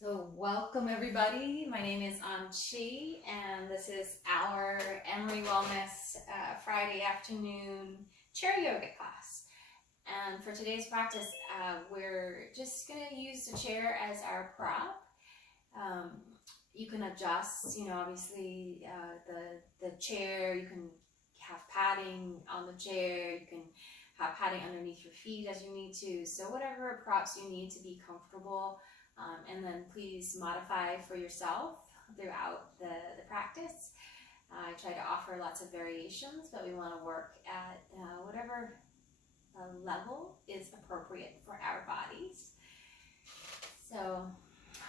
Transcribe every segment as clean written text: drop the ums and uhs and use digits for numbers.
So welcome everybody. My name is Chi and this is our Emory Wellness Friday afternoon chair yoga class. And for today's practice, we're just going to use the chair as our prop. You can adjust, obviously the chair, you can have padding on the chair, you can have padding underneath your feet as you need to. So whatever props you need to be comfortable. And then please modify for yourself throughout the practice. I try to offer lots of variations, but we want to work at whatever level is appropriate for our bodies. So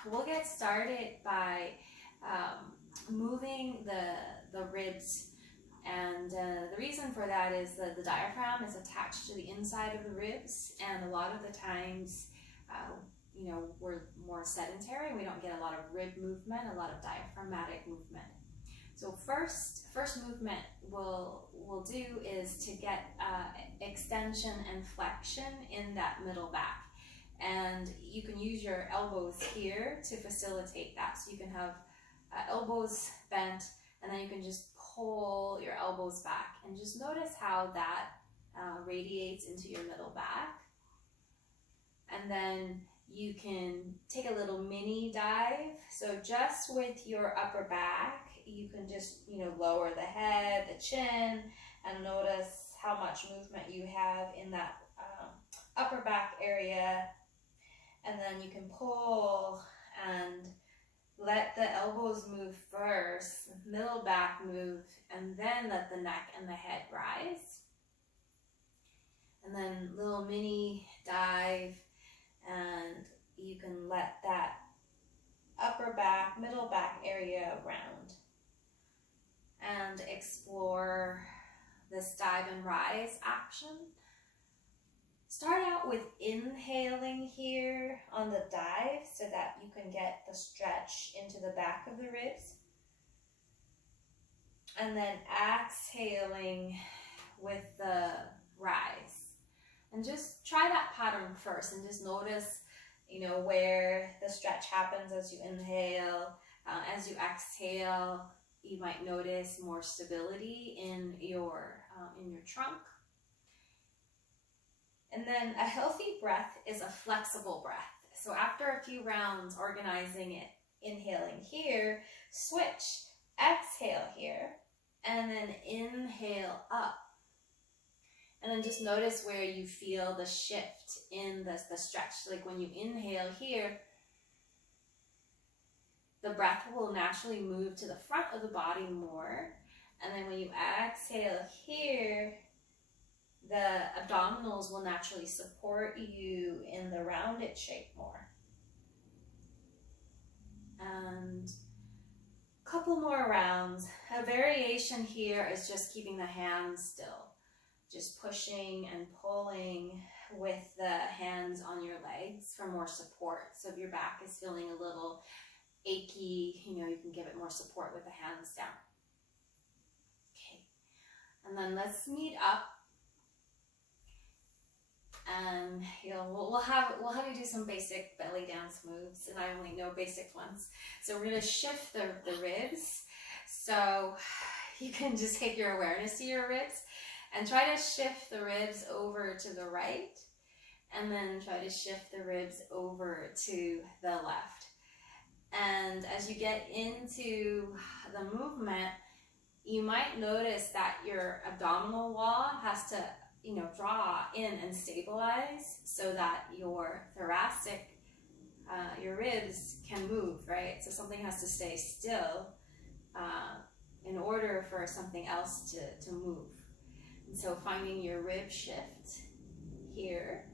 we'll get started by moving the ribs, and the reason for that is that the diaphragm is attached to the inside of the ribs, and a lot of the times we're more sedentary and we don't get a lot of rib movement, a lot of diaphragmatic movement. So first movement we'll do is to get extension and flexion in that middle back. And you can use your elbows here to facilitate that. So you can have elbows bent, and then you can just pull your elbows back and just notice how that radiates into your middle back. And then you can take a little mini dive. So just with your upper back, you can just, lower the head, the chin, and notice how much movement you have in that upper back area. And then you can pull and let the elbows move first, middle back move, and then let the neck and the head rise. And then little mini dive, and you can let that upper back, middle back area round. And explore this dive and rise action. Start out with inhaling here on the dive so that you can get the stretch into the back of the ribs. And then exhaling with the rise. And just try that pattern first and just notice, where the stretch happens as you inhale. As you exhale, you might notice more stability in your trunk. And then a healthy breath is a flexible breath. So after a few rounds organizing it, inhaling here, switch, exhale here, and then inhale up. And then just notice where you feel the shift in the stretch. Like when you inhale here, the breath will naturally move to the front of the body more. And then when you exhale here, the abdominals will naturally support you in the rounded shape more. And a couple more rounds. A variation here is just keeping the hands still. Just pushing and pulling with the hands on your legs for more support. So if your back is feeling a little achy, you can give it more support with the hands down. Okay, and then let's meet up. And we'll have you do some basic belly dance moves, and I only know basic ones. So we're gonna shift the ribs. So you can just take your awareness to your ribs and try to shift the ribs over to the right, and then try to shift the ribs over to the left. And as you get into the movement, you might notice that your abdominal wall has to, draw in and stabilize so that your thoracic, your ribs can move, right? So something has to stay still in order for something else to move. And so finding your rib shift here.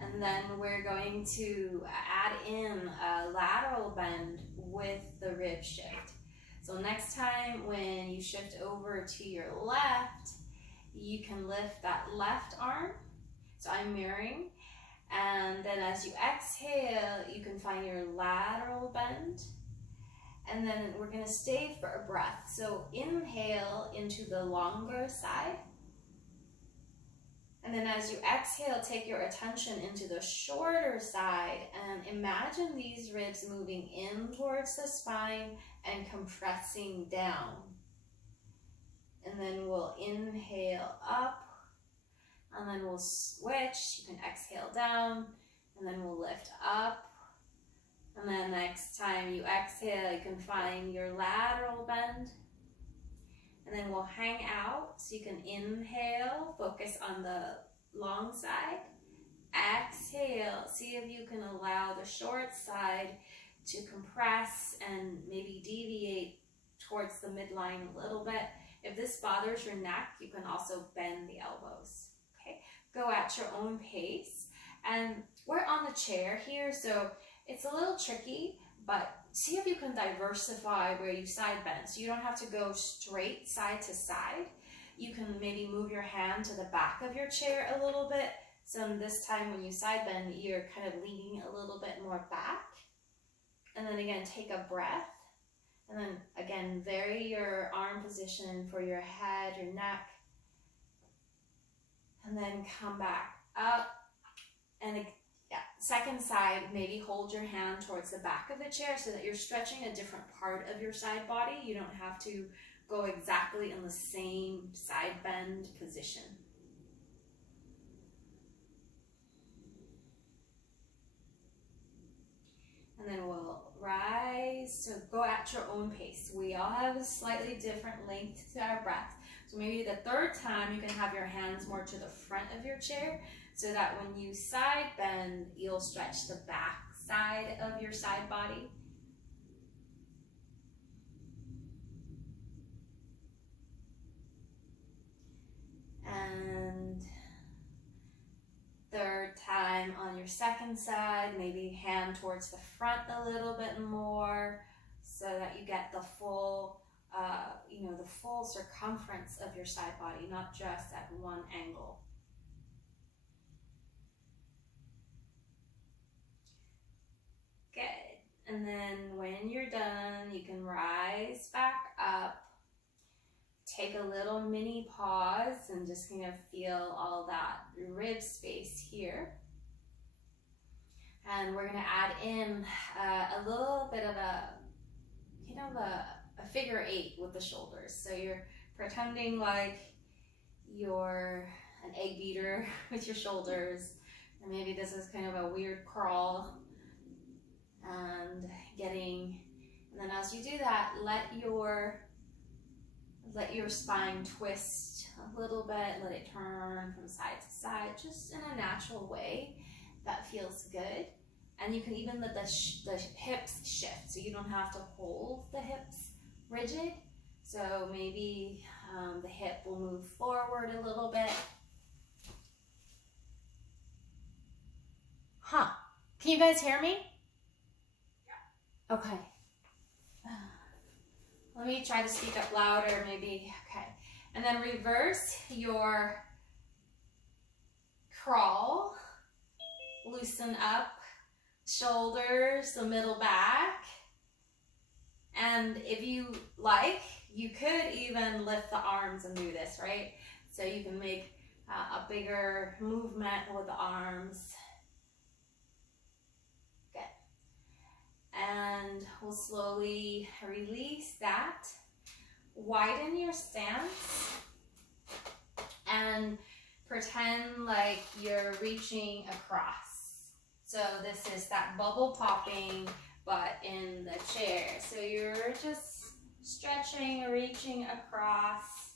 And then we're going to add in a lateral bend with the rib shift. So next time when you shift over to your left, you can lift that left arm. So I'm mirroring. And then as you exhale, you can find your lateral bend. And then we're going to stay for a breath. So inhale into the longer side. And And then as you exhale, take your attention into the shorter side and imagine these ribs moving in towards the spine and compressing down. And then we'll inhale up, and then we'll switch. You can exhale down, and then we'll lift up. And then next time you exhale, you can find your lateral bend. And then we'll hang out, so you can inhale, focus on the long side. Exhale, see if you can allow the short side to compress and maybe deviate towards the midline a little bit. If this bothers your neck, you can also bend the elbows. Okay, go at your own pace. And we're on the chair here, so it's a little tricky, but see if you can diversify where you side bend. So you don't have to go straight side to side. You can maybe move your hand to the back of your chair a little bit. So this time when you side bend, you're kind of leaning a little bit more back. And then again, take a breath. And then again, vary your arm position for your head, your neck. And then come back up. And second side, maybe hold your hand towards the back of the chair so that you're stretching a different part of your side body. You don't have to go exactly in the same side bend position. And then we'll rise, so go at your own pace. We all have a slightly different length to our breath. So maybe the third time you can have your hands more to the front of your chair so that when you side bend, you'll stretch the back side of your side body. And third time on your second side, maybe hand towards the front a little bit more so that you get the full, the full circumference of your side body, not just at one angle. Good. And then when you're done, you can rise back up. Take a little mini pause and just kind of feel all that rib space here. And we're going to add in a little bit of a figure 8 with the shoulders. So you're pretending like you're an egg beater with your shoulders. And maybe this is kind of a weird crawl. And then as you do that, let your spine twist a little bit, let it turn from side to side, just in a natural way that feels good. And you can even let the hips shift, so you don't have to hold the hips rigid. So maybe the hip will move forward a little bit. Can you guys hear me? Yeah. Okay. Let me try to speak up louder, maybe. Okay. And then reverse your crawl. Loosen up shoulders, the middle back. And if you like, you could even lift the arms and do this, right? So you can make a bigger movement with the arms. And we'll slowly release that. Widen your stance and pretend like you're reaching across. So this is that bubble popping, but in the chair. So you're just stretching or reaching across.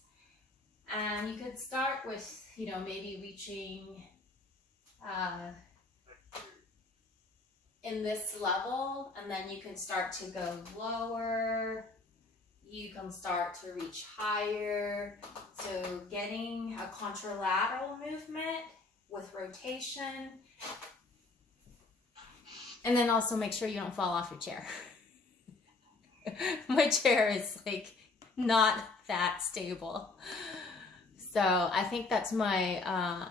And you could start with, maybe reaching in this level, and then you can start to go lower. You can start to reach higher. So getting a contralateral movement with rotation. And then also make sure you don't fall off your chair. My chair is like not that stable. So I think that's my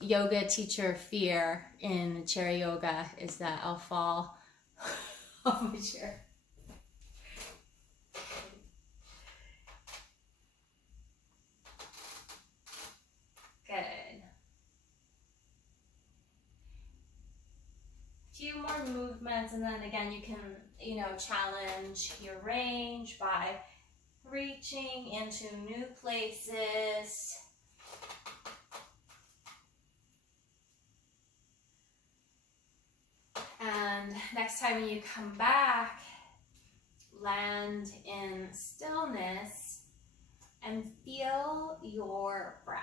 yoga teacher fear in chair yoga, is that I'll fall off my chair. Good. movements. And then again, you can, challenge your range by reaching into new places. And next time when you come back, land in stillness and feel your breath.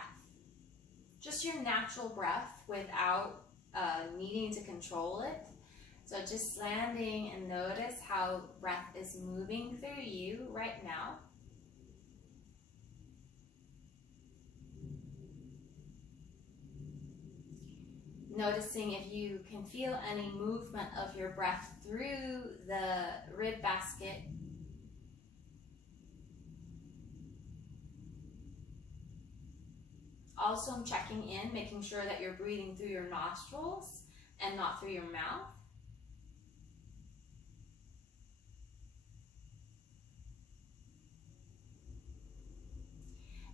Just your natural breath without needing to control it. So just landing and notice how breath is moving through you right now. Noticing if you can feel any movement of your breath through the rib basket. Also, I'm checking in, making sure that you're breathing through your nostrils and not through your mouth.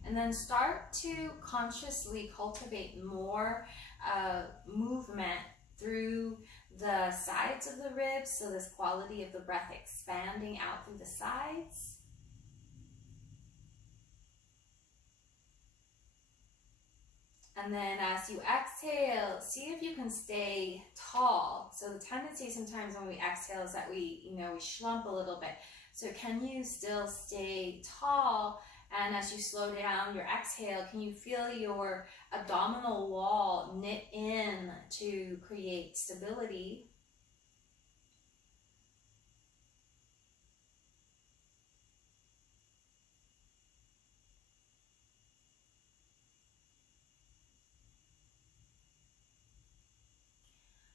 And then start to consciously cultivate more movement through the sides of the ribs. So this quality of the breath expanding out through the sides. And then as you exhale, see if you can stay tall. So the tendency sometimes when we exhale is that we slump a little bit. So can you still stay tall? And as you slow down your exhale, can you feel your abdominal wall knit in to create stability?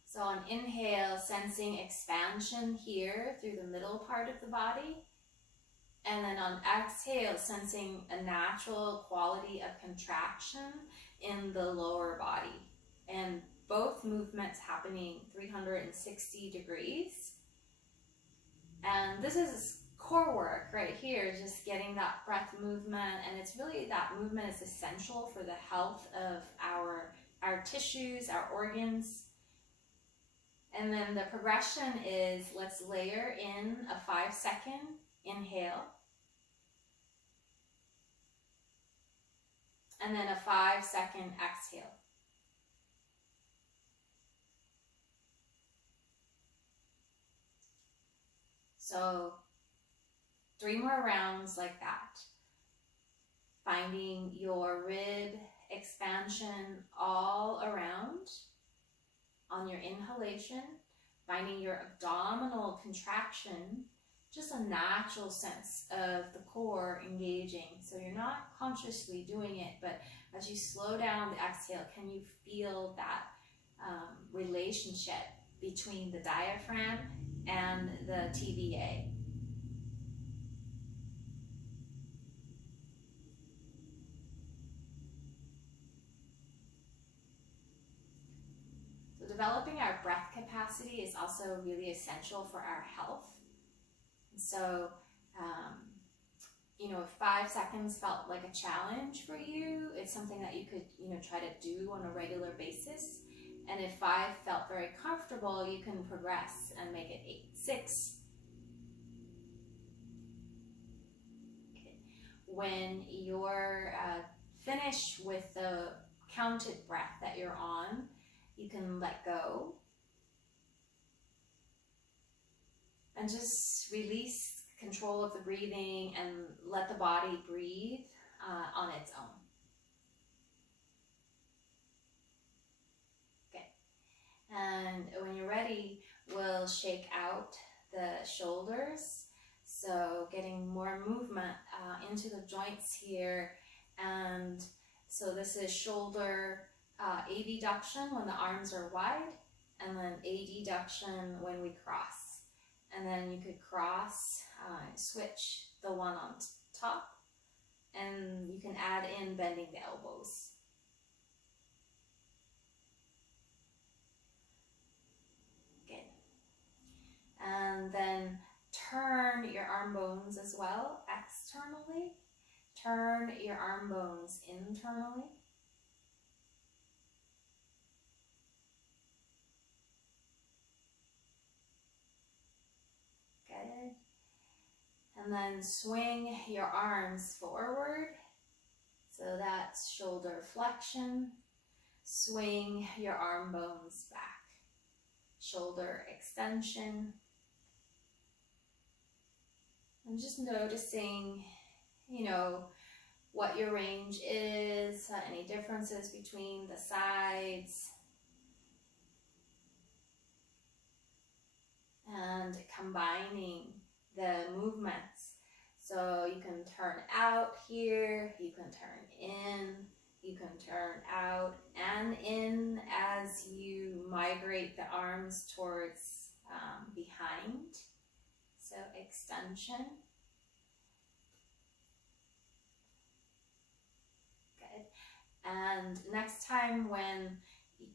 So on inhale, sensing expansion here through the middle part of the body. And then on exhale, sensing a natural quality of contraction in the lower body. And both movements happening 360 degrees. And this is core work right here, just getting that breath movement. And it's really, that movement is essential for the health of our tissues, our organs. And then the progression is, let's layer in a 5-second inhale. And then a 5-second exhale. So 3 more rounds like that. Finding your rib expansion all around on your inhalation. Finding your abdominal contraction. Just a natural sense of the core engaging. So you're not consciously doing it, but as you slow down the exhale, can you feel that relationship between the diaphragm and the TVA? So developing our breath capacity is also really essential for our health. So, if 5 seconds felt like a challenge for you, it's something that you could, try to do on a regular basis. And if 5 felt very comfortable, you can progress and make it 8, 6. Okay. When you're finished with the counted breath that you're on, you can let go. And just release control of the breathing and let the body breathe on its own. Okay. And when you're ready, we'll shake out the shoulders. So getting more movement into the joints here. And so this is shoulder abduction when the arms are wide, and then adduction when we cross. And then you could cross, switch the one on top, and you can add in bending the elbows. Good. And then turn your arm bones as well, externally. Turn your arm bones internally. And then swing your arms forward. So that's shoulder flexion. Swing your arm bones back. Shoulder extension. And just noticing, what your range is, any differences between the sides. And combining the movements. So you can turn out here, you can turn in, you can turn out and in as you migrate the arms towards behind. So extension. Good. And next time when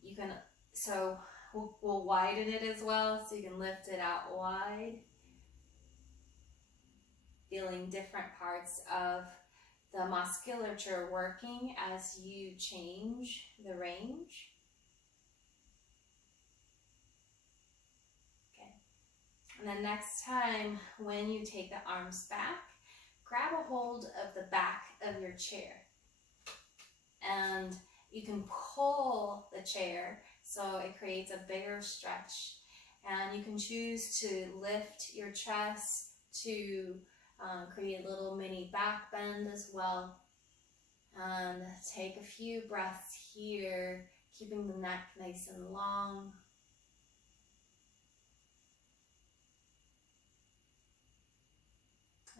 you can, so we'll widen it as well, so you can lift it out wide. Feeling different parts of the musculature working as you change the range. Okay. And then next time when you take the arms back, grab a hold of the back of your chair. And you can pull the chair so it creates a bigger stretch. And you can choose to lift your chest to create a little mini back bend as well. And take a few breaths here, keeping the neck nice and long.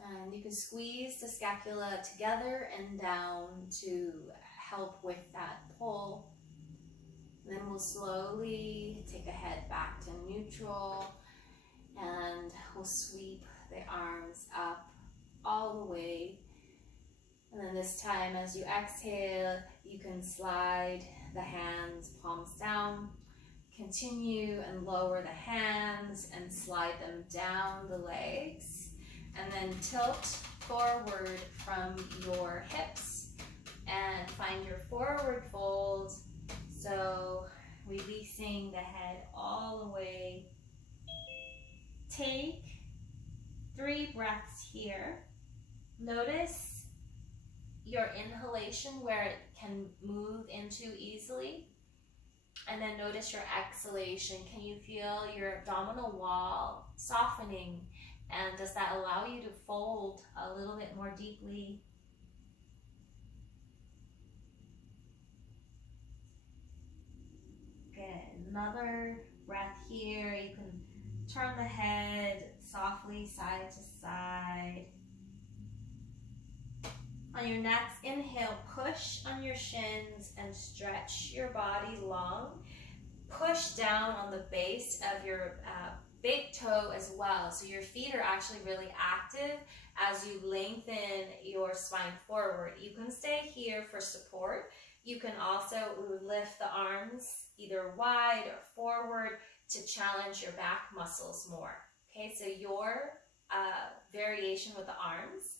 And you can squeeze the scapula together and down to help with that pull. And then we'll slowly take a head back to neutral, and we'll sweep the arms up all the way. And then this time, as you exhale, you can slide the hands, palms down. Continue and lower the hands and slide them down the legs. And then tilt forward from your hips and find your forward fold. So releasing the head all the way. Take 3 breaths here. Notice your inhalation where it can move into easily. And then notice your exhalation. Can you feel your abdominal wall softening? And does that allow you to fold a little bit more deeply? Good. Another breath here. You can turn the head softly side to side. On your next inhale, push on your shins and stretch your body long. Push down on the base of your big toe as well. So your feet are actually really active as you lengthen your spine forward. You can stay here for support. You can also lift the arms either wide or forward to challenge your back muscles more. Okay, so your variation with the arms.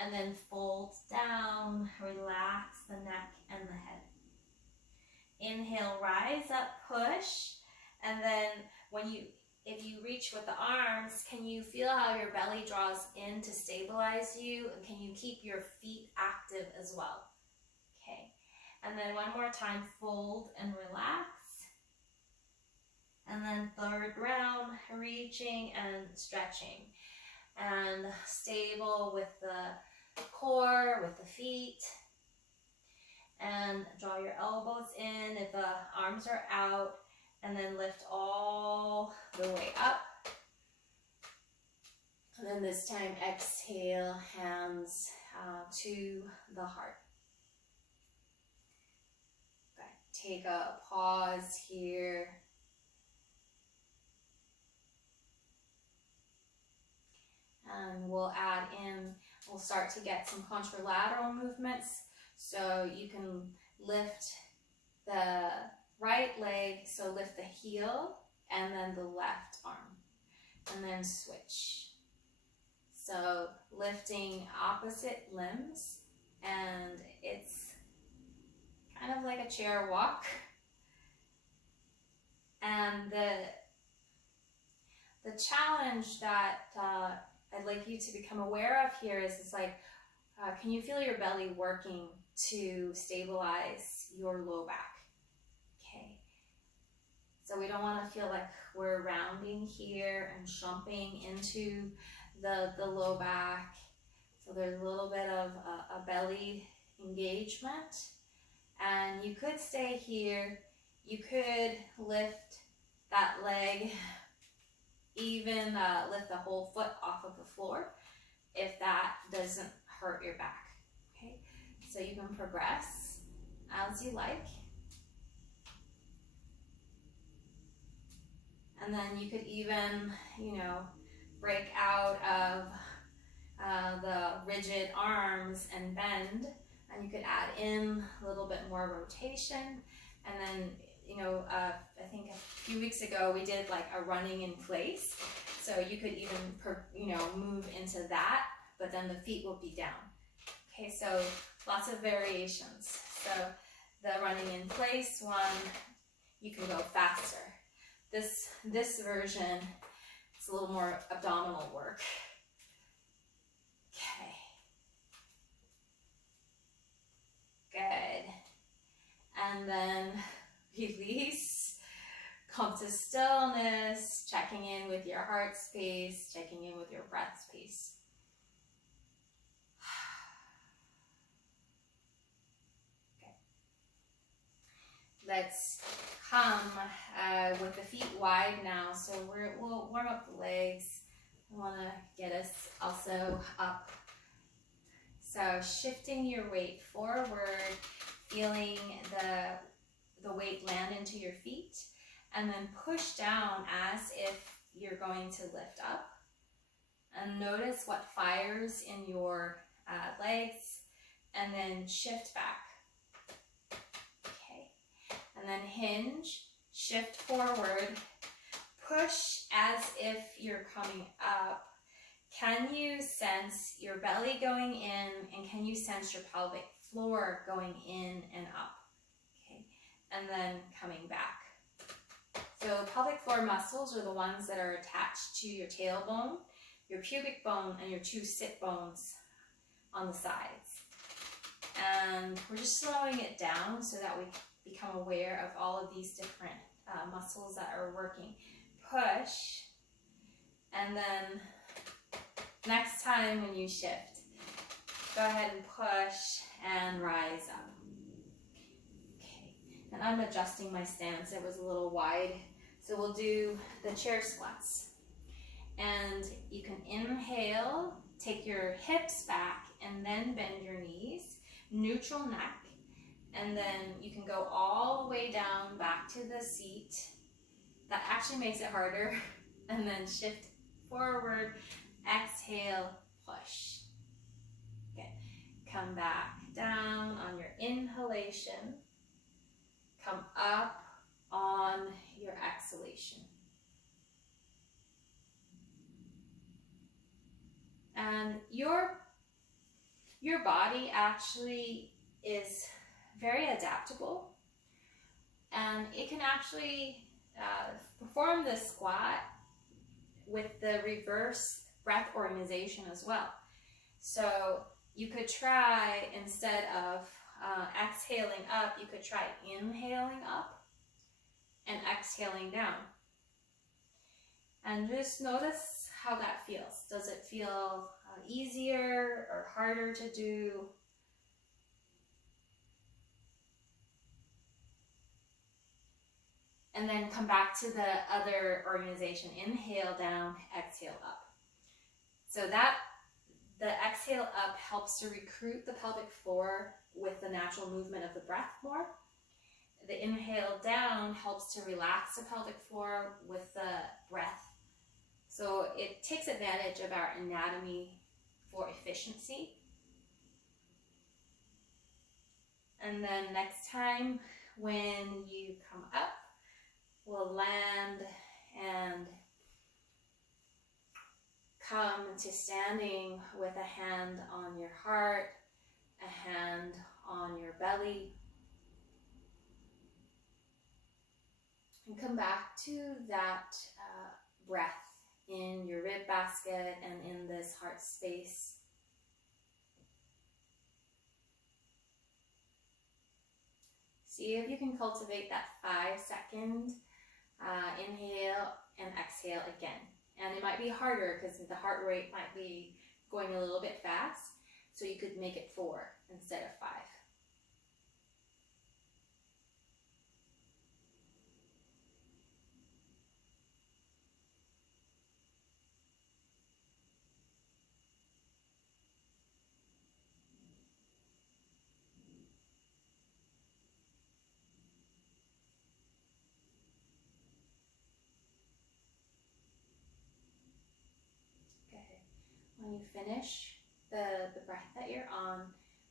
And then fold down, relax the neck and the head. Inhale, rise up, push. And then if you reach with the arms, can you feel how your belly draws in to stabilize you? And can you keep your feet active as well? Okay. And then one more time, fold and relax. And then third round, reaching and stretching. And stable with the core, with the feet. And draw your elbows in if the arms are out. And then lift all the way up. And then this time exhale, hands to the heart. Okay. Take a pause here. And we'll start to get some contralateral movements. So you can lift the right leg, so lift the heel and then the left arm. And then switch. So lifting opposite limbs, and it's kind of like a chair walk. And the challenge that I'd like you to become aware of here is it's like, can you feel your belly working to stabilize your low back? Okay. So we don't want to feel like we're rounding here and shumping into the low back. So there's a little bit of a belly engagement. And you could stay here. You could lift that leg, even lift the whole foot off of the floor if that doesn't hurt your back. Okay, so you can progress as you like. And then you could even, break out of the rigid arms and bend, and you could add in a little bit more rotation. And then, I think a few weeks ago we did like a running in place. So you could even, move into that, but then the feet will be down. Okay, so lots of variations. So the running in place one, you can go faster. This version, it's a little more abdominal work. Okay. Good. And then release. Come to stillness, checking in with your heart space, checking in with your breath space. Okay. Let's come with the feet wide now. So we'll warm up the legs. I want to get us also up. So shifting your weight forward, feeling the weight land into your feet, and then push down as if you're going to lift up. And notice what fires in your legs, and then shift back. Okay, and then hinge, shift forward, push as if you're coming up. Can you sense your belly going in, and can you sense your pelvic floor going in and up? Okay, and then coming back. So pelvic floor muscles are the ones that are attached to your tailbone, your pubic bone, and your two sit bones on the sides. And we're just slowing it down so that we become aware of all of these different muscles that are working. Push, and then next time when you shift, go ahead and push and rise up. Okay, and I'm adjusting my stance. It was a little wide. So we'll do the chair squats. And you can inhale, take your hips back, and then bend your knees, neutral neck. And then you can go all the way down back to the seat. That actually makes it harder. And then shift forward, exhale, push. Good. Come back down on your inhalation. Come up on your exhalation. And your body actually is very adaptable, and it can actually perform this squat with the reverse breath organization as well. So you could try, instead of exhaling up, you could try inhaling up and exhaling down. And just notice how that feels. Does it feel easier or harder to do? And then come back to the other organization. Inhale down, exhale up. So that the exhale up helps to recruit the pelvic floor with the natural movement of the breath more. The inhale down helps to relax the pelvic floor with the breath. So it takes advantage of our anatomy for efficiency. And then next time when you come up, we'll land and come to standing with a hand on your heart, a hand on your belly. And come back to that breath in your rib basket and in this heart space. See if you can cultivate that 5-second inhale and exhale again. And it might be harder because the heart rate might be going a little bit fast, so you could make it 4 instead of 5. When you finish, the breath that you're on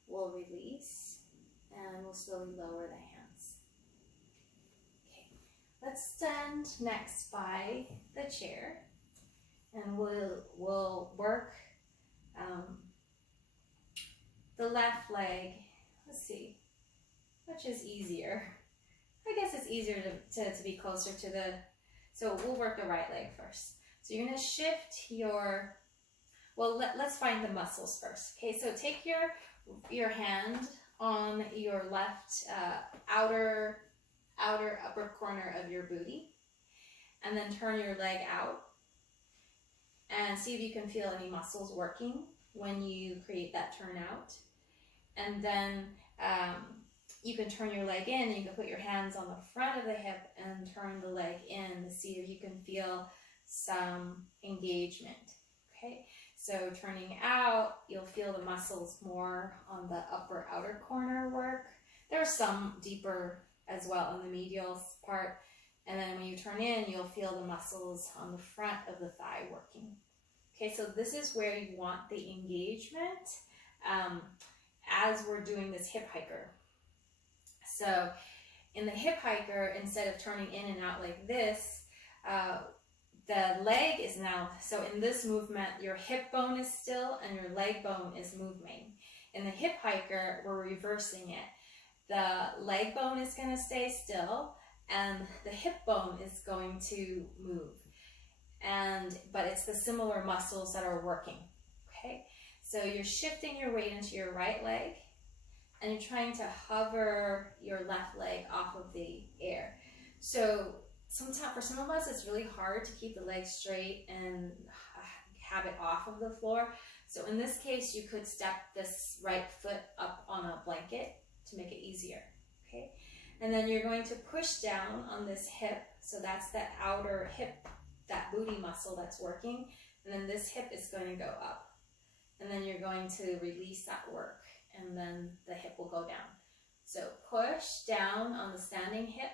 will release and we'll slowly lower the hands. Okay, let's stand next by the chair and we'll work the left leg. Let's see, which is easier? I guess it's easier to be closer to the, so we'll work the right leg first. So you're gonna shift your, well, let's find the muscles first. Okay, so take your hand on your left outer upper corner of your booty, and then turn your leg out and see if you can feel any muscles working when you create that turnout. And then you can turn your leg in, and you can put your hands on the front of the hip and turn the leg in to see if you can feel some engagement. Okay, so turning out, you'll feel the muscles more on the upper outer corner work. There's some deeper as well on the medial part. And then when you turn in, you'll feel the muscles on the front of the thigh working. Okay, so this is where you want the engagement as we're doing this hip hiker. So in the hip hiker, instead of turning in and out like this, the leg is now, so in this movement, your hip bone is still and your leg bone is moving. In the hip hiker, we're reversing it. The leg bone is going to stay still and the hip bone is going to move. But it's the similar muscles that are working. Okay, so you're shifting your weight into your right leg and you're trying to hover your left leg off of the air. So sometimes for some of us, it's really hard to keep the leg straight and have it off of the floor. So in this case, you could step this right foot up on a blanket to make it easier. Okay, and then you're going to push down on this hip. So that's that outer hip, that booty muscle that's working. And then this hip is going to go up. And then you're going to release that work. And then the hip will go down. So push down on the standing hip.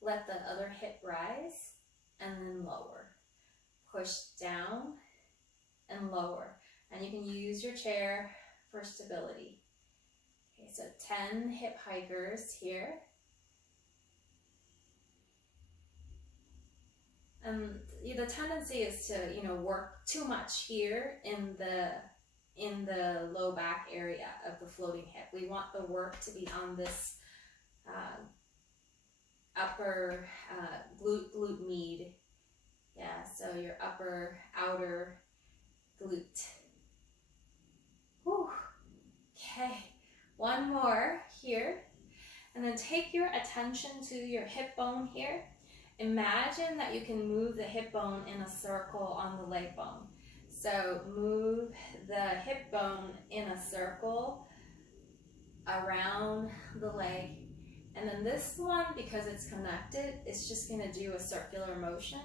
Let the other hip rise. And then lower. Push down and lower. And you can use your chair for stability. Okay, so 10 hip hikers here. The tendency is to, work too much here in the low back area of the floating hip. We want the work to be on this upper glute med. Yeah, so your upper outer glute. Whew. Okay, one more here. And then take your attention to your hip bone here. Imagine that you can move the hip bone in a circle on the leg bone. So move the hip bone in a circle around the leg. And then this one, because it's connected, it's just going to do a circular motion.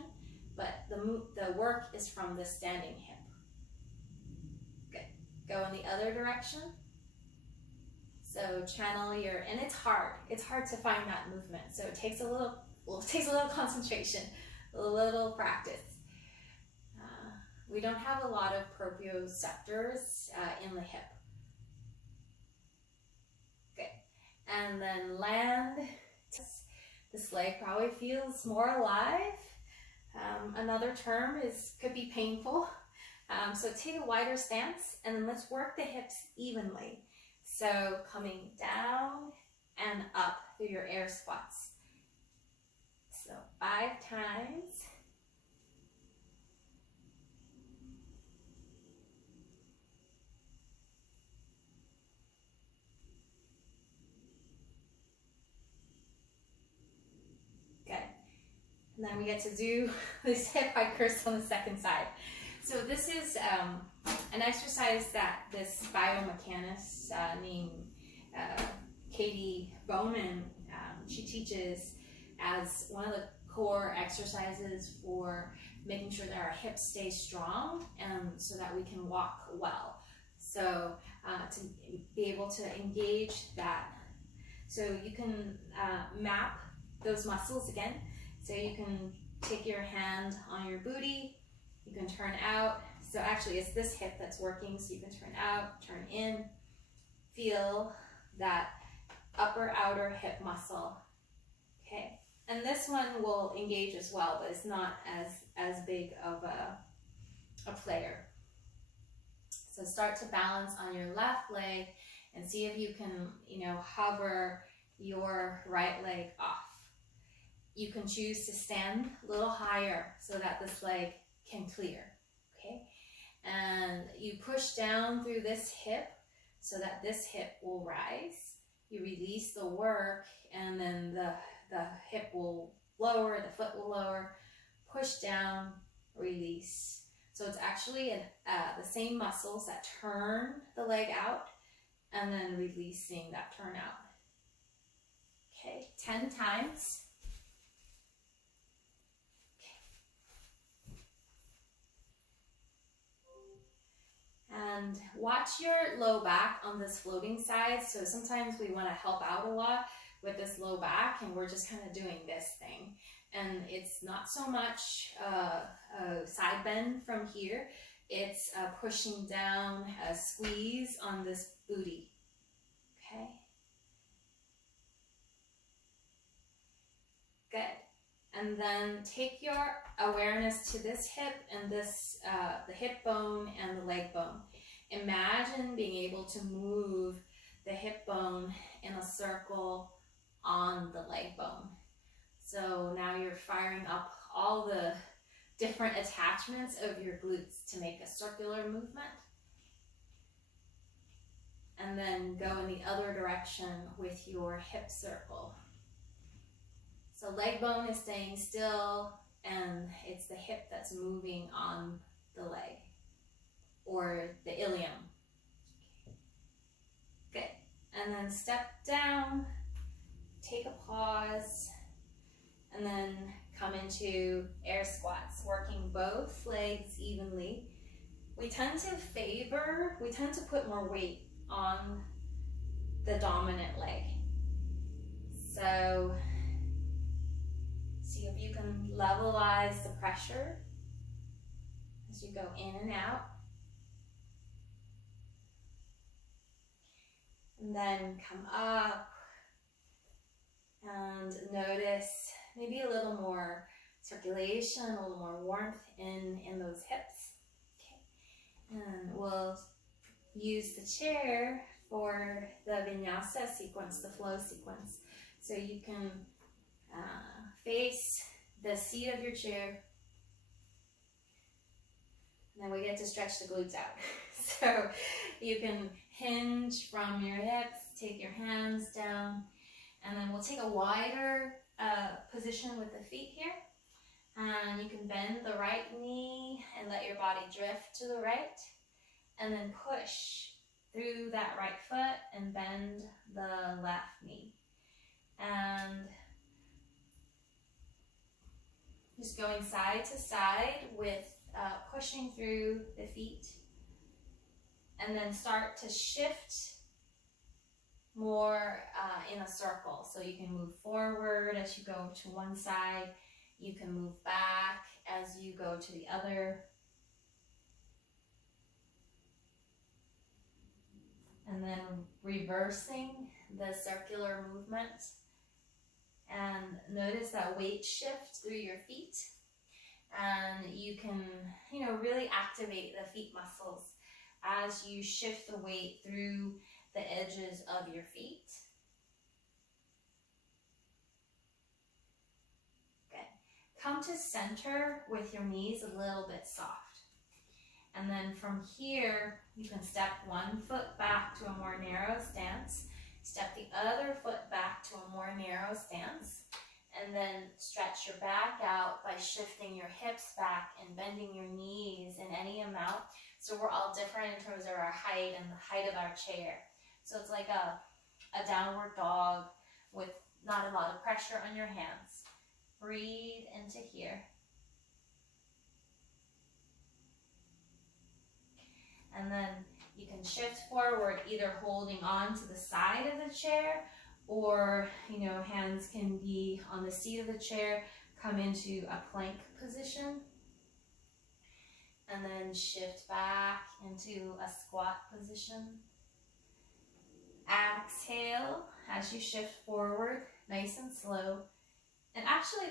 But the work is from the standing hip. Good. Go in the other direction. So channel and it's hard. It's hard to find that movement. So it takes a little concentration, a little practice. We don't have a lot of proprioceptors in the hip. Good. And then land. This leg probably feels more alive. Another term could be painful. So take a wider stance and then let's work the hips evenly. So coming down and up through your air squats. So 5 times. And then we get to do these hip hikers on the second side. So this is an exercise that this biomechanist named Katie Bowman, she teaches as one of the core exercises for making sure that our hips stay strong and so that we can walk well. So to be able to engage that. So you can map those muscles again. So you can take your hand on your booty, you can turn out. So actually it's this hip that's working, so you can turn out, turn in, feel that upper outer hip muscle. Okay, and this one will engage as well, but it's not as big of a player. So start to balance on your left leg and see if you can, hover your right leg off. You can choose to stand a little higher so that this leg can clear, okay? And you push down through this hip so that this hip will rise. You release the work, and then the hip will lower, the foot will lower, push down, release. So it's actually the same muscles that turn the leg out and then releasing that turn out. Okay, 10 times. And watch your low back on this floating side. So sometimes we want to help out a lot with this low back, and we're just kind of doing this thing. And it's not so much a side bend from here. It's pushing down, a squeeze on this booty. Okay. Good. And then take your awareness to this hip and this, the hip bone and the leg bone. Imagine being able to move the hip bone in a circle on the leg bone. So now you're firing up all the different attachments of your glutes to make a circular movement. And then go in the other direction with your hip circle. So leg bone is staying still, and it's the hip that's moving on the leg, or the ilium. Good. And then step down, take a pause, and then come into air squats, working both legs evenly. We tend to put more weight on the dominant leg. So see if you can levelize the pressure as you go in and out. And then come up and notice maybe a little more circulation, a little more warmth in those hips. Okay. And we'll use the chair for the vinyasa sequence, the flow sequence. So you can face the seat of your chair, and then we get to stretch the glutes out. So you can hinge from your hips, take your hands down, and then we'll take a wider position with the feet here. And you can bend the right knee and let your body drift to the right, and then push through that right foot and bend the left knee. And just going side to side with pushing through the feet, and then start to shift more in a circle. So you can move forward as you go to one side, you can move back as you go to the other, and then reversing the circular movement. And notice that weight shift through your feet, and you can, really activate the feet muscles as you shift the weight through the edges of your feet. Good. Come to center with your knees a little bit soft. And then from here, you can step one foot back to a more narrow stance. Step the other foot back to a more narrow stance, And then stretch your back out by shifting your hips back and bending your knees in any amount. So we're all different in terms of our height and the height of our chair. So it's like a downward dog with not a lot of pressure on your hands. Breathe into here. And then you can shift forward, either holding on to the side of the chair, or, hands can be on the seat of the chair. Come into a plank position. And then shift back into a squat position. Exhale as you shift forward, nice and slow. And actually,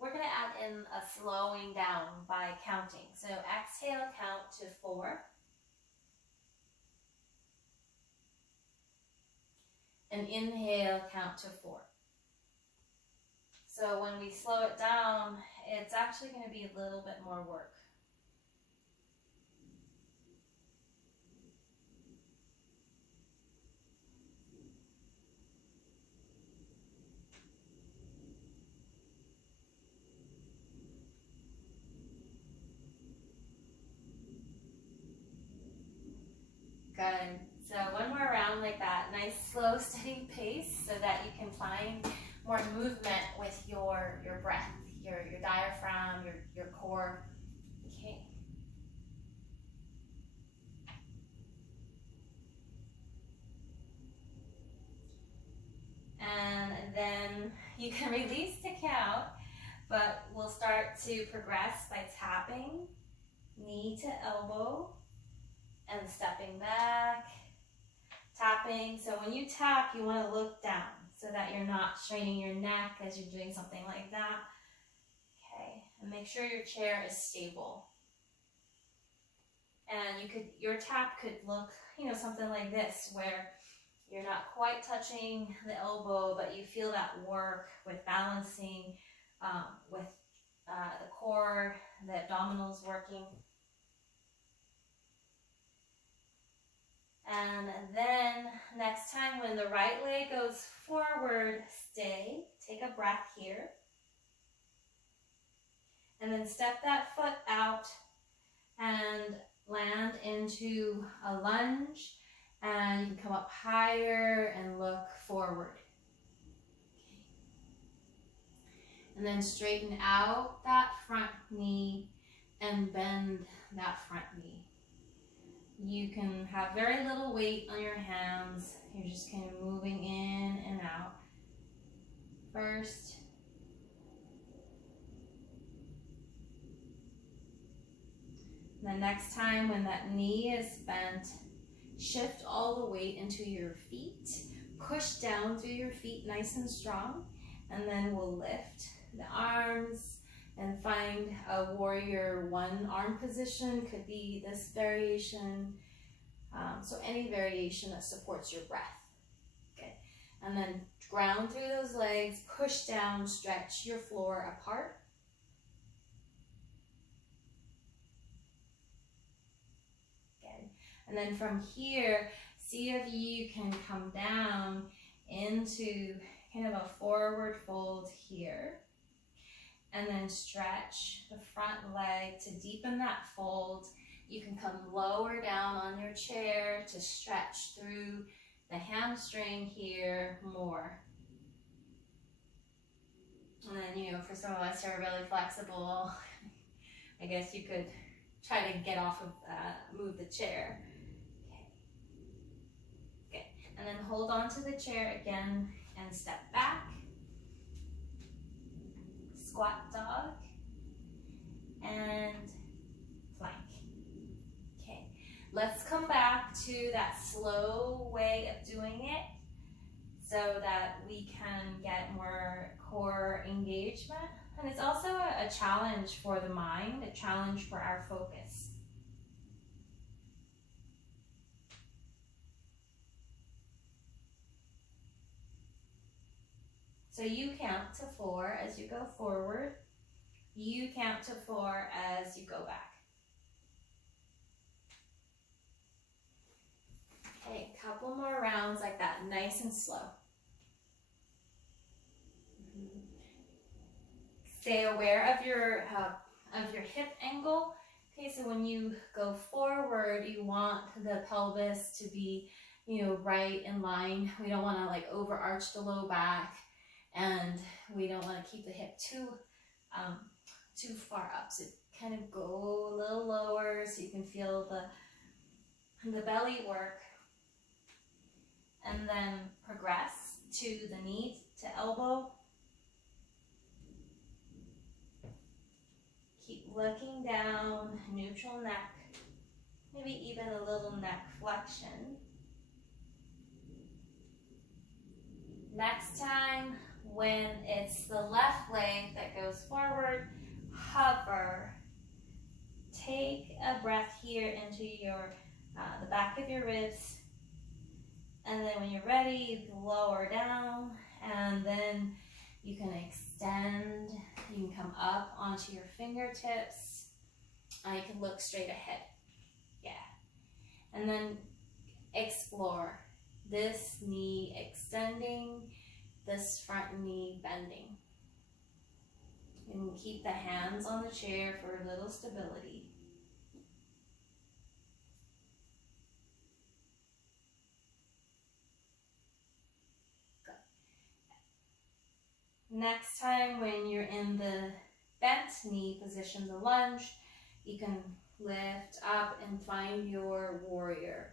we're going to add in a slowing down by counting. So exhale, count to 4. And inhale, count to 4. So when we slow it down, it's actually going to be a little bit more work. Good. So one more round like that, nice slow steady pace, so that you can find more movement with your breath, your diaphragm, your core. Okay. And then you can release to count, but we'll start to progress by tapping knee to elbow and stepping back. Tapping, so when you tap, you want to look down so that you're not straining your neck as you're doing something like that. Okay, and make sure your chair is stable. And your tap could look, something like this, where you're not quite touching the elbow, but you feel that work with balancing, with the core, the abdominals working. And then next time when the right leg goes forward, stay, take a breath here. And then step that foot out and land into a lunge. And you can come up higher and look forward. Okay. And then straighten out that front knee and bend that front knee. You can have very little weight on your hands. You're just kind of moving in and out. First. The next time when that knee is bent, shift all the weight into your feet. Push down through your feet nice and strong. And then we'll lift the arms and find a warrior 1 arm position. Could be this variation. So any variation that supports your breath. Okay. And then ground through those legs, push down, stretch your floor apart. Okay. And then from here, see if you can come down into kind of a forward fold here. And then stretch the front leg to deepen that fold. You can come lower down on your chair to stretch through the hamstring here more. And then, for some of us who are really flexible, I guess you could try to get off of, move the chair. Okay. Good. And then hold on to the chair again and step back. Squat dog and plank. Okay, let's come back to that slow way of doing it so that we can get more core engagement. And it's also a challenge for the mind, a challenge for our focus. So you count to 4 as you go forward. You count to 4 as you go back. Okay, a couple more rounds like that, nice and slow. Stay aware of your hip angle. Okay, so when you go forward, you want the pelvis to be, you know, right in line. We don't want to like overarch the low back, and we don't want to keep the hip too far up. So kind of go a little lower so you can feel the belly work, and then progress to the knee to elbow. Keep looking down, neutral neck, maybe even a little neck flexion. Next time, when it's the left leg that goes forward, hover. Take a breath here into your the back of your ribs, and then when you're ready, lower down, and then you can extend. You can come up onto your fingertips. You can look straight ahead. Yeah, and then explore this knee extending, this front knee bending. And keep the hands on the chair for a little stability. Next time when you're in the bent knee position, the lunge, you can lift up and find your warrior.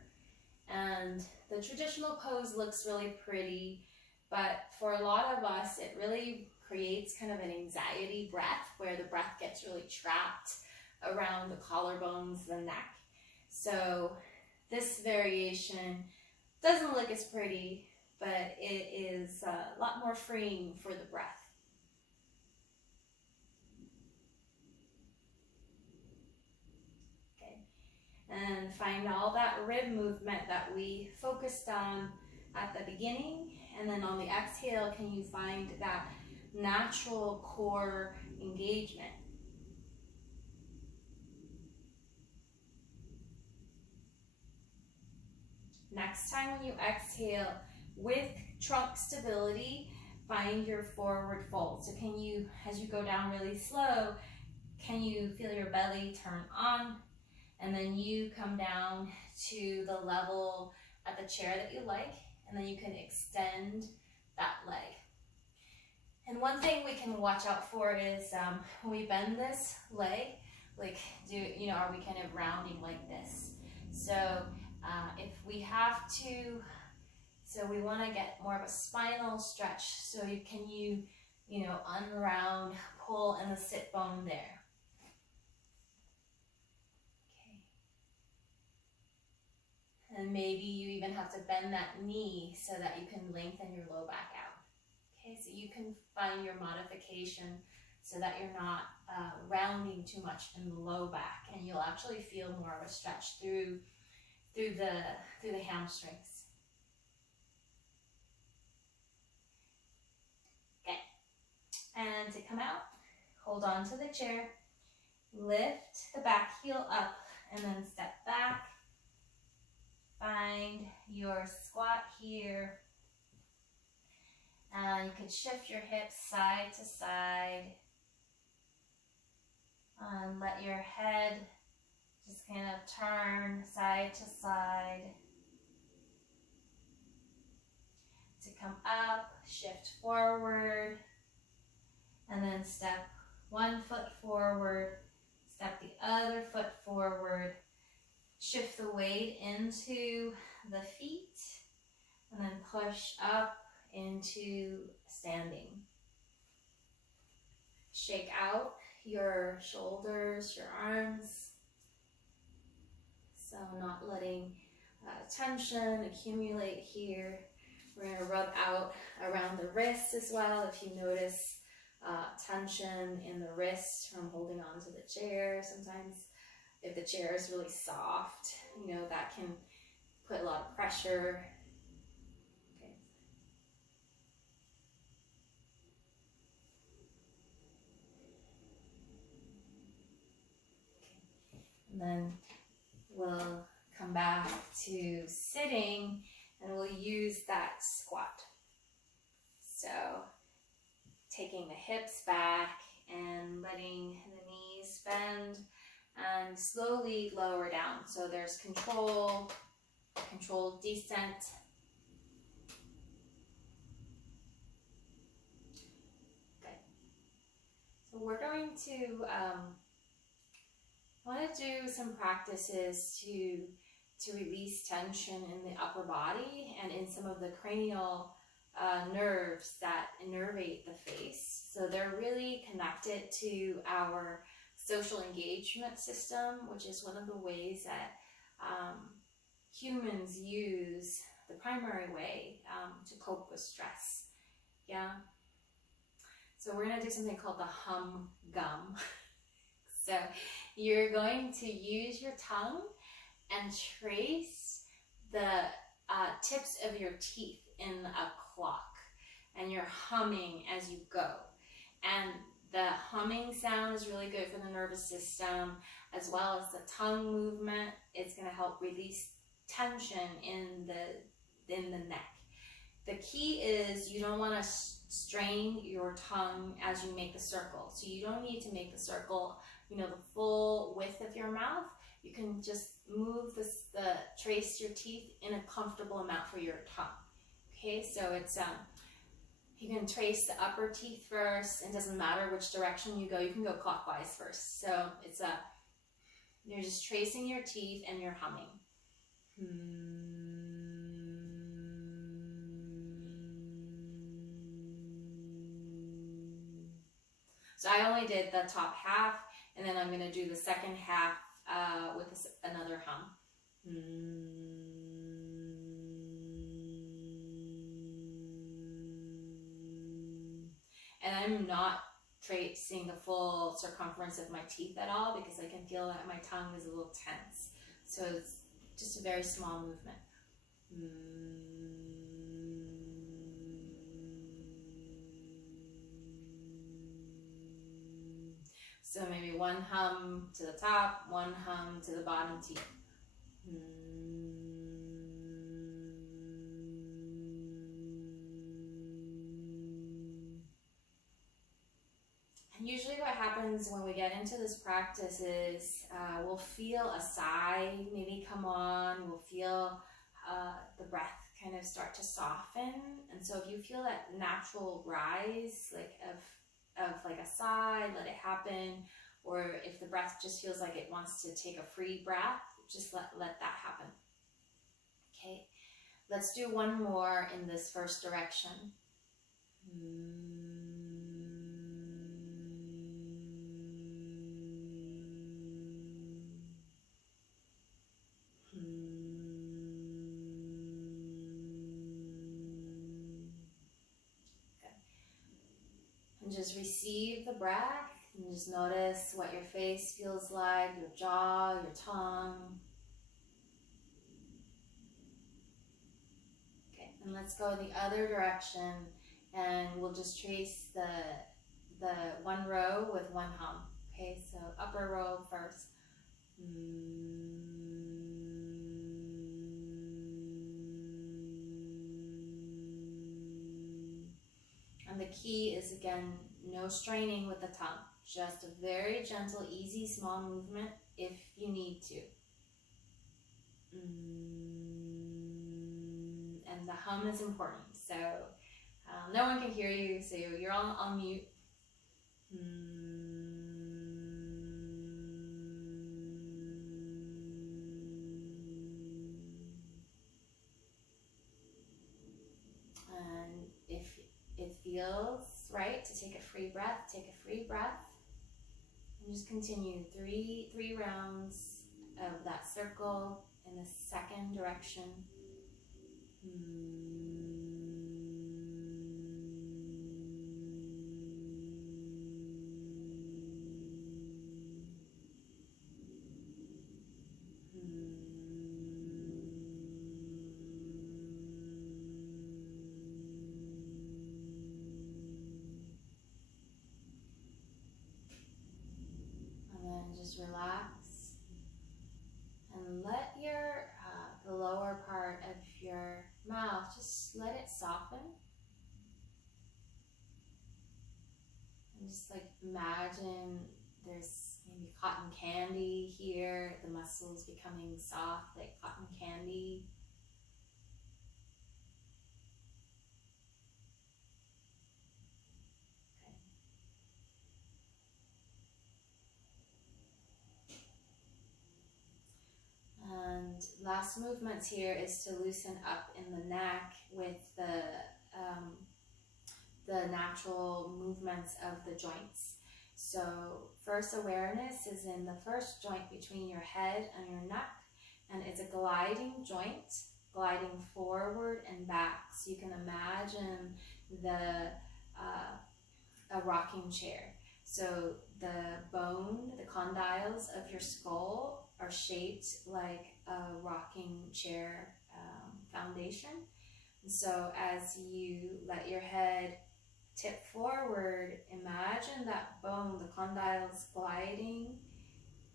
And the traditional pose looks really pretty, but for a lot of us, it really creates kind of an anxiety breath where the breath gets really trapped around the collarbones, the neck. So this variation doesn't look as pretty, but it is a lot more freeing for the breath. Okay, and find all that rib movement that we focused on at the beginning, and then on the exhale, can you find that natural core engagement? Next time when you exhale, with trunk stability, find your forward fold. So can you, as you go down really slow, can you feel your belly turn on? And then you come down to the level at the chair that you like, and then you can extend that leg. And one thing we can watch out for is when we bend this leg, like are we kind of rounding like this? So if we have to, so we want to get more of a spinal stretch. So you unround, pull in the sit bone there. Okay. And maybe you even have to bend that knee so that you can lengthen your low back out. Okay, so you can find your modification so that you're not rounding too much in the low back, and you'll actually feel more of a stretch through the hamstrings. Okay, and to come out, hold on to the chair, lift the back heel up, and then step back. Find your squat here. You can shift your hips side to side. Let your head just kind of turn side to side. To come up, shift forward, and then step one foot forward, step the other foot forward, shift the weight into the feet, and then push up into standing. Shake out your shoulders, your arms. So not letting tension accumulate here. We're going to rub out around the wrists as well. If you notice tension in the wrists from holding on to the chair, sometimes if the chair is really soft, that can put a lot of pressure. Okay. And then we'll come back to sitting, and we'll use that squat. So taking the hips back and letting the knees bend and slowly lower down. So there's controlled descent. Good. So we're going to want to do some practices to release tension in the upper body and in some of the cranial nerves that innervate the face. So they're really connected to our social engagement system, which is one of the ways that humans use, the primary way to cope with stress. Yeah. So we're going to do something called the hum gum. So you're going to use your tongue and trace the tips of your teeth in a clock, and you're humming as you go. And the humming sound is really good for the nervous system, as well as the tongue movement. It's going to help release tension in the neck. The key is you don't want to strain your tongue as you make the circle. So you don't need to make the circle, the full width of your mouth. You can just move trace your teeth in a comfortable amount for your tongue. Okay, so it's you can trace the upper teeth first. It doesn't matter which direction you go. You can go clockwise first. So it's you're just tracing your teeth and you're humming. So I only did the top half, and then I'm going to do the second half with another hum. And I'm not tracing the full circumference of my teeth at all because I can feel that my tongue is a little tense. So it's just a very small movement. So maybe one hum to the top, one hum to the bottom teeth. And usually what happens when we get into this practice is we'll feel a sigh maybe come on, we'll feel the breath kind of start to soften. And so if you feel that natural rise, like of like a sigh, let it happen. Or if the breath just feels like it wants to take a free breath, just let that happen. Okay, let's do one more in this first direction. And just receive the breath and just notice what your face feels like, your jaw, your tongue. Okay, and let's go in the other direction, and we'll just trace the one row with one hum. Okay, so upper row first. And the key is, again, no straining with the tongue. Just a very gentle, easy, small movement if you need to. And the hum is important. So no one can hear you, so you're all on mute. And if it feels right to take a free breath, take a free breath. And just continue three rounds of that circle in the second direction. Just relax and let your the lower part of your mouth, just let it soften. just like imagine there's maybe cotton candy here, the muscles becoming soft like cotton candy. And last movements here is to loosen up in the neck with the natural movements of the joints. So first awareness is in the first joint between your head and your neck, and it's a gliding joint, gliding forward and back. So you can imagine a rocking chair. So the bone, the condyles of your skull are shaped like a rocking chair foundation. And so as you let your head tip forward, imagine that bone, the condyles gliding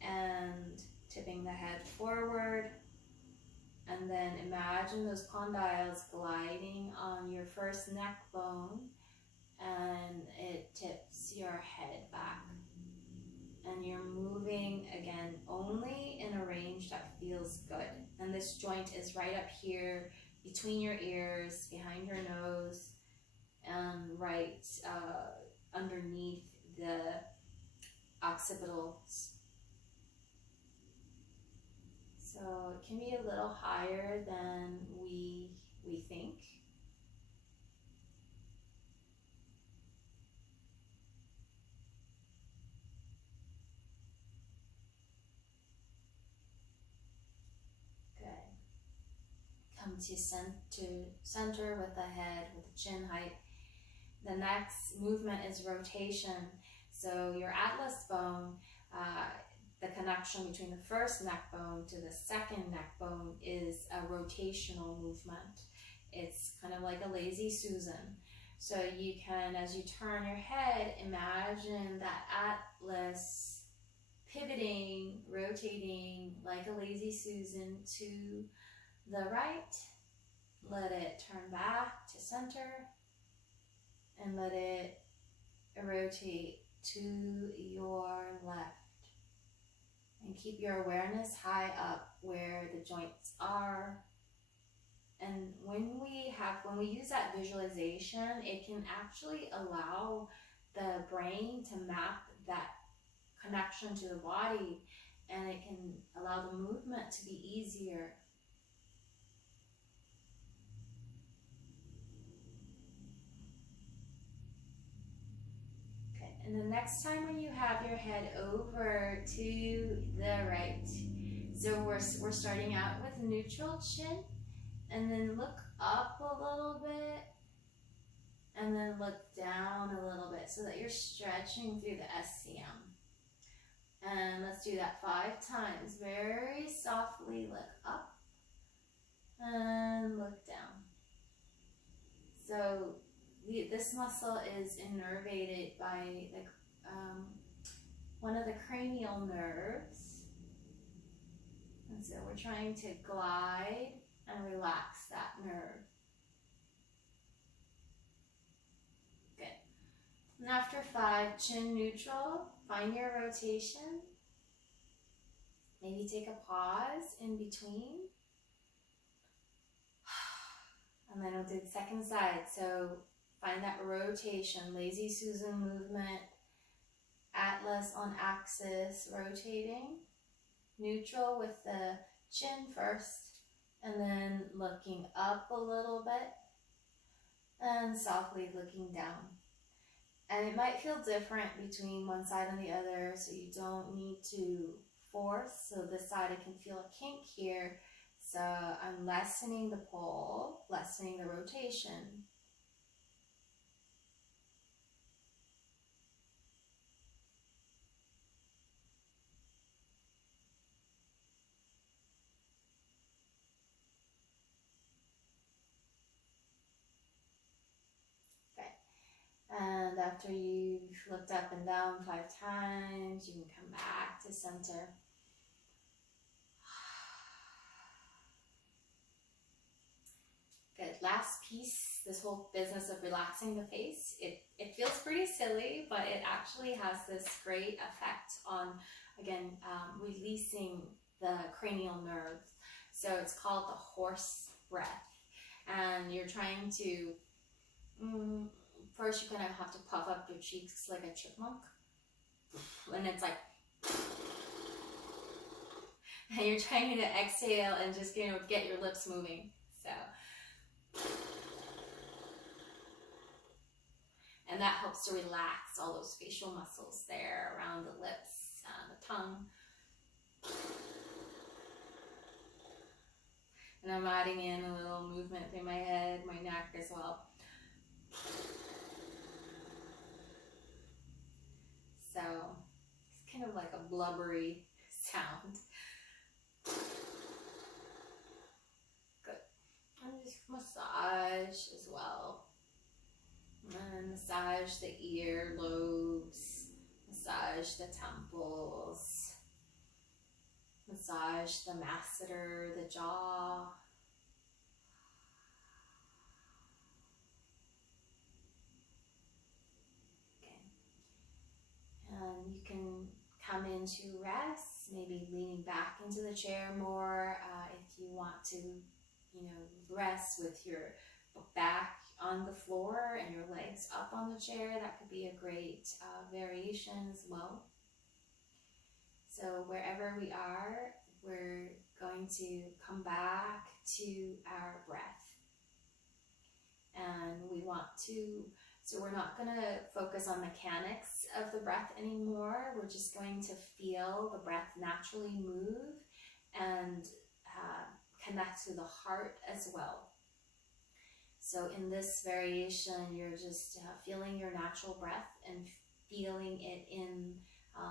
and tipping the head forward. And then imagine those condyles gliding on your first neck bone, and it tips your head back. And you're moving again only in a range that feels good. And this joint is right up here between your ears, behind your nose, and right underneath the occipitals. So it can be a little higher than we think. Good. Come to center with the head, with the chin height. The next movement is rotation. So your atlas bone, the connection between the first neck bone to the second neck bone is a rotational movement. It's kind of like a lazy Susan. So you can, as you turn your head, imagine that atlas pivoting, rotating like a lazy Susan to the right. Let it turn back to center, and let it rotate to your left. And keep your awareness high up where the joints are. And when we use that visualization, it can actually allow the brain to map that connection to the body, and it can allow the movement to be easier. And the next time when you have your head over to the right, so we're starting out with neutral chin, and then look up a little bit, and then look down a little bit so that you're stretching through the SCM. And let's do that 5 times. Very softly look up and look down. So this muscle is innervated by one of the cranial nerves. And so we're trying to glide and relax that nerve. Good. And after 5, chin neutral, find your rotation. Maybe take a pause in between. And then we'll do the second side. So find that rotation, lazy Susan movement, atlas on axis rotating, neutral with the chin first, and then looking up a little bit, and softly looking down. And it might feel different between one side and the other, so you don't need to force. So this side I can feel a kink here. So I'm lessening the pull, lessening the rotation. Okay. And after you've looked up and down 5 times, you can come back to center. Good. Last piece, this whole business of relaxing the face, it It feels pretty silly, but it actually has this great effect on, again, releasing the cranial nerves. So it's called the horse breath. And you're trying to, first you're going to have to puff up your cheeks like a chipmunk. And it's like, and you're trying to exhale and just, get your lips moving. So, and that helps to relax all those facial muscles there around the lips, the tongue. And I'm adding in a little movement through my head, my neck as well. So it's kind of like a blubbery sound. Good. And just massage as well. And massage the ear lobes, massage the temples, massage the masseter, the jaw. You can come into rest, maybe leaning back into the chair more if you want to, rest with your back on the floor and your legs up on the chair. That could be a great variation as well. So wherever we are, we're going to come back to our breath. And we want to, so we're not going to focus on mechanics of the breath anymore. We're just going to feel the breath naturally move and connect to the heart as well. So in this variation, you're just feeling your natural breath and feeling it in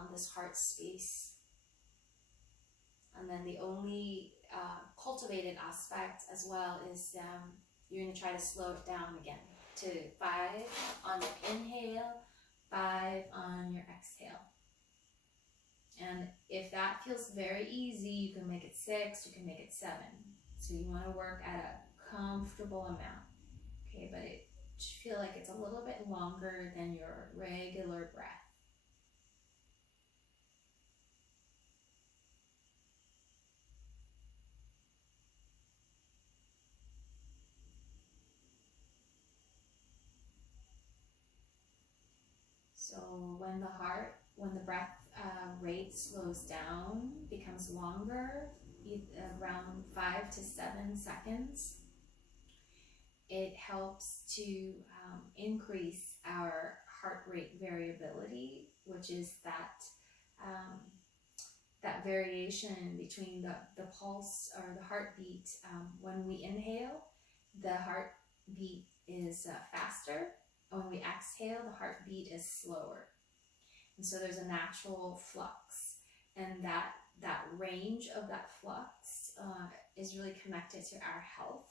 this heart space. And then the only cultivated aspect as well is you're going to try to slow it down again to 5 on your inhale, 5 on your exhale. And if that feels very easy, you can make it 6, you can make it 7. So you want to work at a comfortable amount. Okay, but it should feel like it's a little bit longer than your regular breath. So when the breath rate slows down, becomes longer, around 5 to 7 seconds, it helps to increase our heart rate variability, which is that that variation between the pulse or the heartbeat. When we inhale, the heartbeat is faster. When we exhale, the heartbeat is slower. And so there's a natural flux. And that range of that flux is really connected to our health.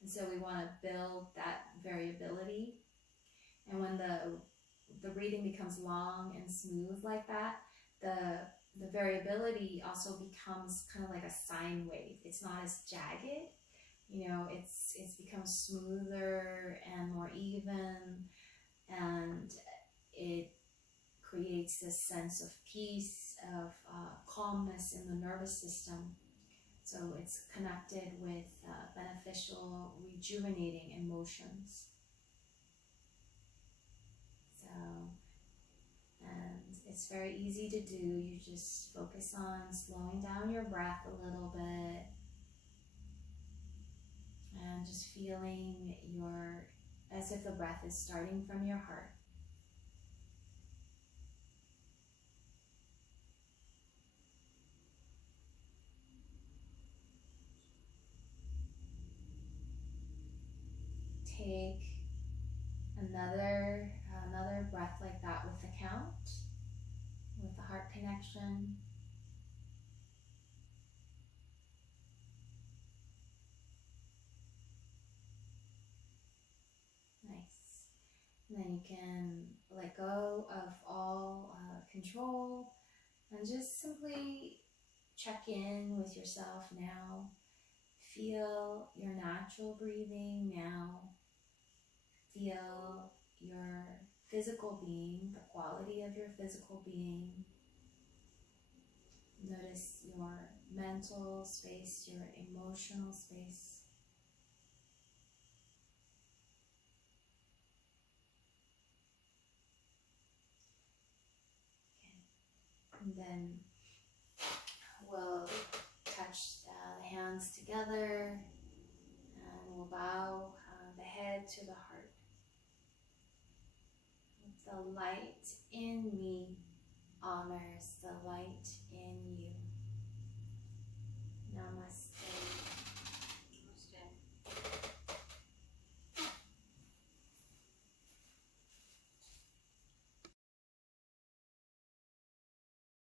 And so we want to build that variability. And when the breathing becomes long and smooth like that, the variability also becomes kind of like a sine wave. It's not as jagged. It's become smoother and more even, and it creates this sense of peace, of calmness in the nervous system. So it's connected with beneficial, rejuvenating emotions. So, and it's very easy to do. You just focus on slowing down your breath a little bit. And just feeling as if the breath is starting from your heart. Take another breath like that with the count, with the heart connection. Nice. And then you can let go of all control and just simply check in with yourself now. Feel your natural breathing now. Feel your physical being, the quality of your physical being. Notice your mental space, your emotional space. Okay. And then we'll touch the hands together and we'll bow the head to the heart. The light in me honors the light in you. Namaste.